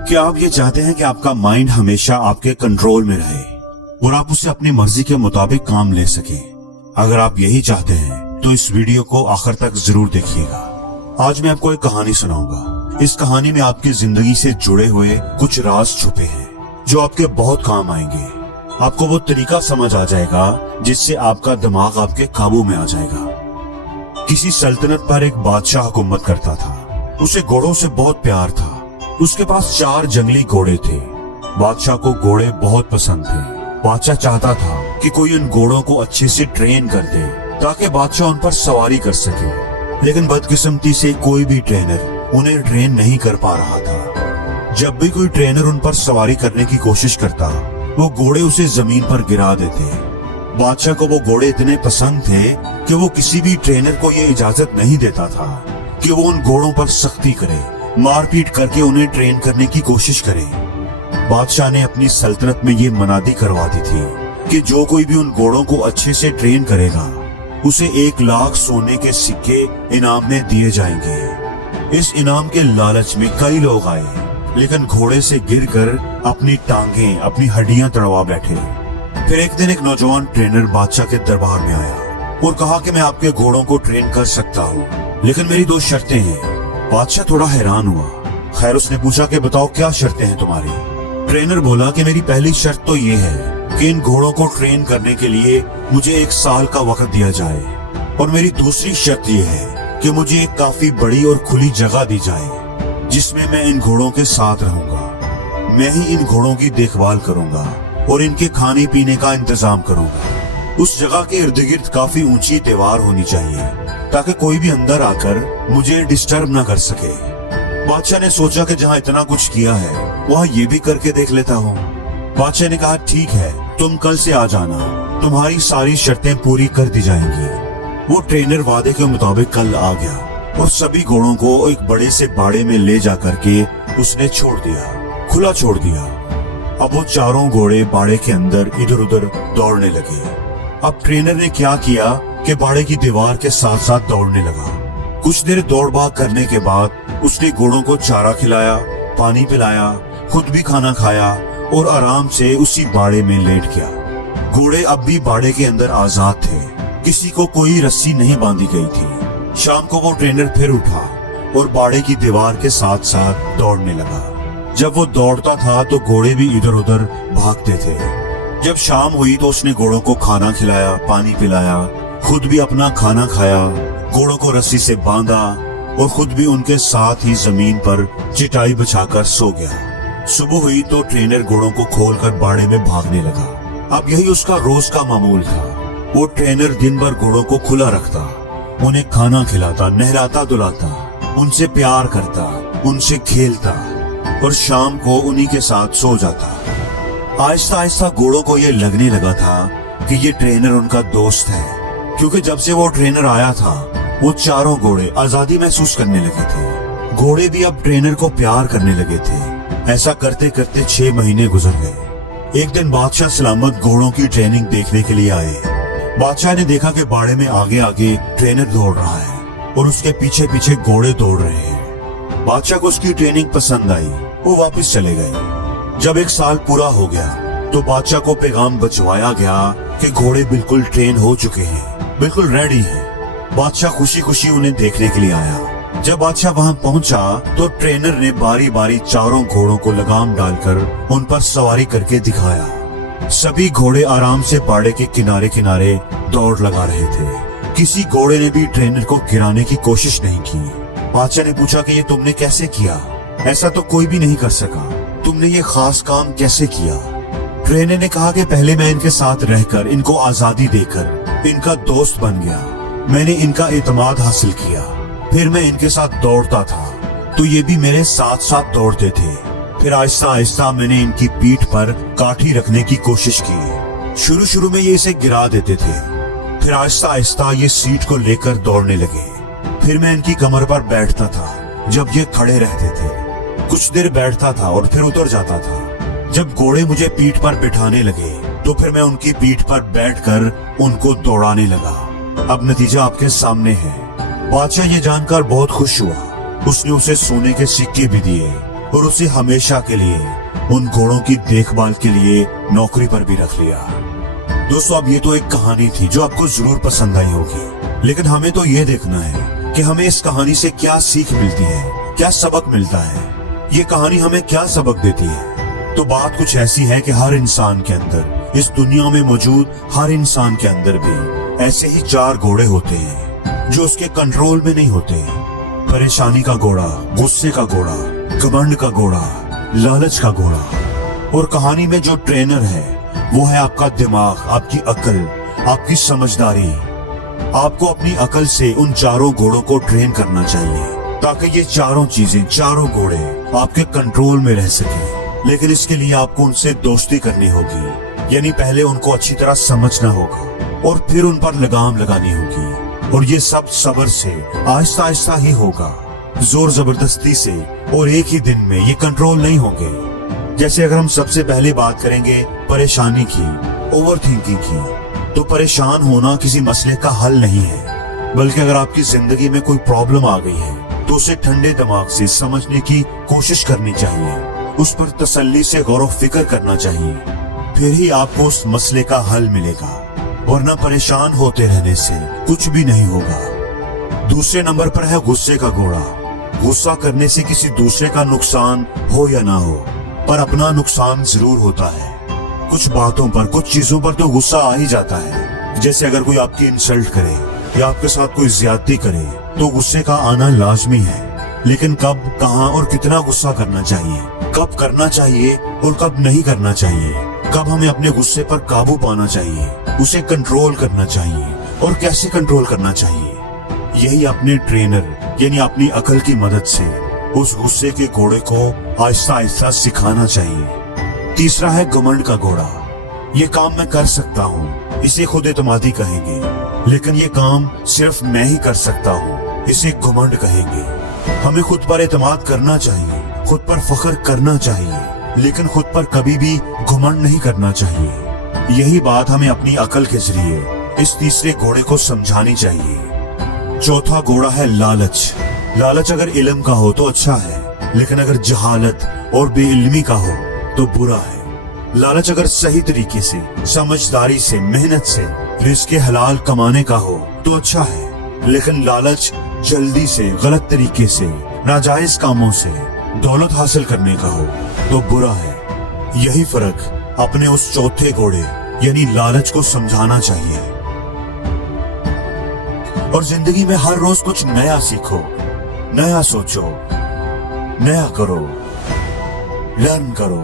क्या आप ये चाहते हैं कि आपका माइंड हमेशा आपके कंट्रोल में रहे और आप उसे अपनी मर्जी के मुताबिक काम ले सकें? अगर आप यही चाहते हैं तो इस वीडियो को आखिर तक जरूर देखिएगा। आज मैं आपको एक कहानी सुनाऊंगा। इस कहानी में आपकी जिंदगी से जुड़े हुए कुछ राज छुपे हैं जो आपके बहुत काम आएंगे। आपको वो तरीका समझ आ जाएगा जिससे आपका दिमाग आपके काबू में आ जाएगा। किसी सल्तनत पर एक बादशाह हुकूमत करता था। उसे घोड़ों से बहुत प्यार था। उसके पास 4 जंगली घोड़े थे। बादशाह को घोड़े बहुत पसंद थे। बादशाह चाहता था कि कोई उन घोड़ों को अच्छे से ट्रेन कर दे ताकि बादशाह उन पर सवारी कर सके, लेकिन बदकिस्मती से कोई भी ट्रेनर उन्हें ट्रेन नहीं कर पा रहा था। जब भी कोई ट्रेनर उन पर सवारी करने की कोशिश करता, वो घोड़े उसे जमीन पर गिरा देते। बादशाह को वो घोड़े इतने पसंद थे कि वो किसी भी ट्रेनर को ये इजाजत नहीं देता था कि वो उन घोड़ों पर सख्ती करे, मारपीट करके उन्हें ट्रेन करने की कोशिश करे। बादशाह ने अपनी सल्तनत में ये मनादी करवा दी थी कि जो कोई भी उन घोड़ों को अच्छे से ट्रेन करेगा उसे 1 लाख सोने के सिक्के इनाम में दिए जाएंगे। इस इनाम के लालच में कई लोग आए, लेकिन घोड़े से गिरकर अपनी टांगें, अपनी हड्डियां तड़वा बैठे। फिर एक दिन एक नौजवान ट्रेनर बादशाह के दरबार में आया और कहा कि मैं आपके घोड़ों को ट्रेन कर सकता हूँ, लेकिन मेरी 2 शर्तें हैं। बादशाह थोड़ा हैरान हुआ। खैर, उसने पूछा कि बताओ क्या शर्तें हैं तुम्हारी? ट्रेनर बोला कि मेरी पहली शर्त तो ये है कि इन घोड़ों को ट्रेन करने के लिए मुझे 1 साल का वक्त दिया जाए, और मेरी दूसरी शर्त ये है कि मुझे एक काफी बड़ी और खुली जगह दी जाए जिसमें मैं इन घोड़ों के साथ रहूंगा। मैं ही इन घोड़ों की देखभाल करूंगा और इनके खाने पीने का इंतजाम करूंगा। उस जगह के इर्द गिर्द काफी ऊंची दीवार होनी चाहिए ताकि कोई भी अंदर आकर मुझे डिस्टर्ब ना कर सके। बादशाह ने सोचा कि जहाँ इतना कुछ किया है वहाँ ये भी करके देख लेता हूँ। बादशाह ने कहा ठीक है, तुम कल से आ जाना, तुम्हारी सारी शर्तें पूरी कर दी जाएंगी। वो ट्रेनर वादे के मुताबिक कल आ गया और सभी घोड़ों को एक बड़े से बाड़े में ले जा करके उसने छोड़ दिया, खुला छोड़ दिया। अब वो चारों घोड़े बाड़े के अंदर इधर उधर दौड़ने लगे। अब ट्रेनर ने क्या किया कि बाड़े की दीवार के साथ साथ दौड़ने लगा। कुछ देर दौड़ भाग करने के बाद उसने घोड़ों को चारा खिलाया, पानी पिलाया, खुद भी खाना खाया और आराम से उसी बाड़े में लेट गया। घोड़े अब भी बाड़े के अंदर आजाद थे, किसी को कोई रस्सी नहीं बांधी गई थी। शाम को वो ट्रेनर फिर उठा और बाड़े की दीवार के साथ साथ दौड़ने लगा। जब वो दौड़ता था तो घोड़े भी इधर उधर भागते थे। जब शाम हुई तो उसने घोड़ों को खाना खिलाया, पानी पिलाया, खुद भी अपना खाना खाया, घोड़ों को रस्सी से बांधा और खुद भी उनके साथ ही जमीन पर चटाई बिछाकर सो गया। सुबह हुई तो ट्रेनर घोड़ों को खोलकर बाड़े में भागने लगा। अब यही उसका रोज का मामूल था। वो ट्रेनर दिन भर घोड़ों को खुला रखता, उन्हें खाना खिलाता, नहलाता धुलाता, उनसे प्यार करता, उनसे खेलता और शाम को उन्हीं के साथ सो जाता। आहिस्ता आहिस्ता घोड़ों को ये लगने लगा था कि ये ट्रेनर उनका दोस्त है, क्योंकि जब से वो ट्रेनर आया था वो चारों घोड़े आजादी महसूस करने लगे थे। घोड़े भी अब ट्रेनर को प्यार करने लगे थे। ऐसा करते करते 6 महीने गुजर गए। एक दिन बादशाह सलामत घोड़ों की ट्रेनिंग देखने के लिए आए। बादशाह ने देखा कि बाड़े में आगे आगे ट्रेनर दौड़ रहा है और उसके पीछे पीछे घोड़े दौड़ रहे हैं। बादशाह को उसकी ट्रेनिंग पसंद आई, वो वापस चले गए। जब 1 साल पूरा हो गया तो बादशाह को पैगाम भिजवाया गया कि घोड़े बिल्कुल ट्रेन हो चुके हैं, बिल्कुल रेडी हैं। बादशाह खुशी खुशी उन्हें देखने के लिए आया। जब बादशाह वहां पहुंचा तो ट्रेनर ने बारी बारी चारों घोड़ों को लगाम डालकर उन पर सवारी करके दिखाया। सभी घोड़े आराम से बाड़े के किनारे किनारे दौड़ लगा रहे थे। किसी घोड़े ने भी ट्रेनर को गिराने की कोशिश नहीं की। बादशाह ने पूछा कि ये तुमने कैसे किया? ऐसा तो कोई भी नहीं कर सका। तुमने ये खास काम कैसे किया? ट्रेनर ने कहा कि पहले मैं इनके साथ रहकर, इनको आजादी देकर इनका दोस्त बन गया। मैंने इनका एतमाद हासिल किया। फिर मैं इनके साथ दौड़ता था तो ये भी मेरे साथ साथ दौड़ते थे। फिर आहिस्ता आहिस्ता मैंने इनकी पीठ पर काठी रखने की कोशिश की। शुरू शुरू में ये इसे गिरा देते थे, फिर आहिस्ता आहिस्ता ये सीट को लेकर दौड़ने लगे। फिर मैं इनकी कमर पर बैठता था जब ये खड़े रहते थे। कुछ देर बैठता था और फिर उतर जाता था। जब घोड़े मुझे पीठ पर बिठाने लगे तो फिर मैं उनकी पीठ पर बैठकर उनको दौड़ाने लगा। अब नतीजा आपके सामने है। बादशाह ये जानकर बहुत खुश हुआ। उसने उसे सोने के सिक्के भी दिए और उसे हमेशा के लिए उन घोड़ों की देखभाल के लिए नौकरी पर भी रख लिया। दोस्तों, अब ये तो एक कहानी थी जो आपको जरूर पसंद आई होगी, लेकिन हमें तो ये देखना है कि हमें इस कहानी से क्या सीख मिलती है, क्या सबक मिलता है, ये कहानी हमें क्या सबक देती है। तो बात कुछ ऐसी है कि हर इंसान के अंदर, इस दुनिया में मौजूद हर इंसान के अंदर भी ऐसे ही 4 घोड़े होते हैं जो उसके कंट्रोल में नहीं होते। परेशानी का घोड़ा, गुस्से का घोड़ा, घमंड का घोड़ा, लालच का घोड़ा। और कहानी में जो ट्रेनर है वो है आपका दिमाग, आपकी अकल, आपकी समझदारी। आपको अपनी अकल से उन 4 घोड़ों को ट्रेन करना चाहिए ताकि ये 4 चीजें, 4 घोड़े आपके कंट्रोल में रह सके। लेकिन इसके लिए आपको उनसे दोस्ती करनी होगी, यानी पहले उनको अच्छी तरह समझना होगा और फिर उन पर लगाम लगानी होगी। और ये सब सब्र से, आहिस्ता आहिस्ता ही होगा। जोर जबरदस्ती से और एक ही दिन में ये कंट्रोल नहीं होंगे। जैसे अगर हम सबसे पहले बात करेंगे परेशानी की, ओवर थिंकिंग की, तो परेशान होना किसी मसले का हल नहीं है, बल्कि अगर आपकी जिंदगी में कोई प्रॉब्लम आ गई है तो उसे ठंडे दिमाग से समझने की कोशिश करनी चाहिए, उस पर तसल्ली से गौर व फिक्र करना चाहिए, फिर ही आपको उस मसले का हल मिलेगा। वरना परेशान होते रहने से कुछ भी नहीं होगा। दूसरे नंबर पर है गुस्से का घोड़ा। गुस्सा करने से किसी दूसरे का नुकसान हो या ना हो, पर अपना नुकसान जरूर होता है। कुछ बातों पर, कुछ चीजों पर तो गुस्सा आ ही जाता है। जैसे अगर कोई आपकी इंसल्ट करे या आपके साथ कोई ज्यादती करे तो गुस्से का आना लाजमी है। लेकिन कब, कहां और कितना गुस्सा करना चाहिए, कब करना चाहिए और कब नहीं करना चाहिए, कब हमें अपने गुस्से पर काबू पाना चाहिए, उसे कंट्रोल करना चाहिए और कैसे कंट्रोल करना चाहिए, यही अपने ट्रेनर यानी अपनी अकल की मदद से उस गुस्से के घोड़े को आहिस्ता आहिस्ता सिखाना चाहिए। तीसरा है घमंड का घोड़ा। ये काम मैं कर सकता हूँ, इसे खुद एतमादी कहेंगे, लेकिन ये काम सिर्फ मैं ही कर सकता हूँ, इसे घमंड कहेंगे। हमें खुद पर एतमाद करना चाहिए, खुद पर फख्र करना चाहिए, लेकिन खुद पर कभी भी घमंड नहीं करना चाहिए। यही बात हमें अपनी अकल के जरिए इस तीसरे घोड़े को समझानी चाहिए। चौथा घोड़ा है लालच। लालच अगर इल्म का हो तो अच्छा है, लेकिन अगर जहालत और बेइल्मी का हो तो बुरा है। लालच अगर सही तरीके से, समझदारी से, मेहनत से रिज़्क़ हलाल कमाने का हो तो अच्छा है, लेकिन लालच जल्दी से, गलत तरीके से, नाजायज कामों से दौलत हासिल करने का हो तो बुरा है। यही फर्क अपने उस चौथे घोड़े यानी लालच को समझाना चाहिए। और जिंदगी में हर रोज कुछ नया सीखो, नया सोचो, नया करो, लर्न करो।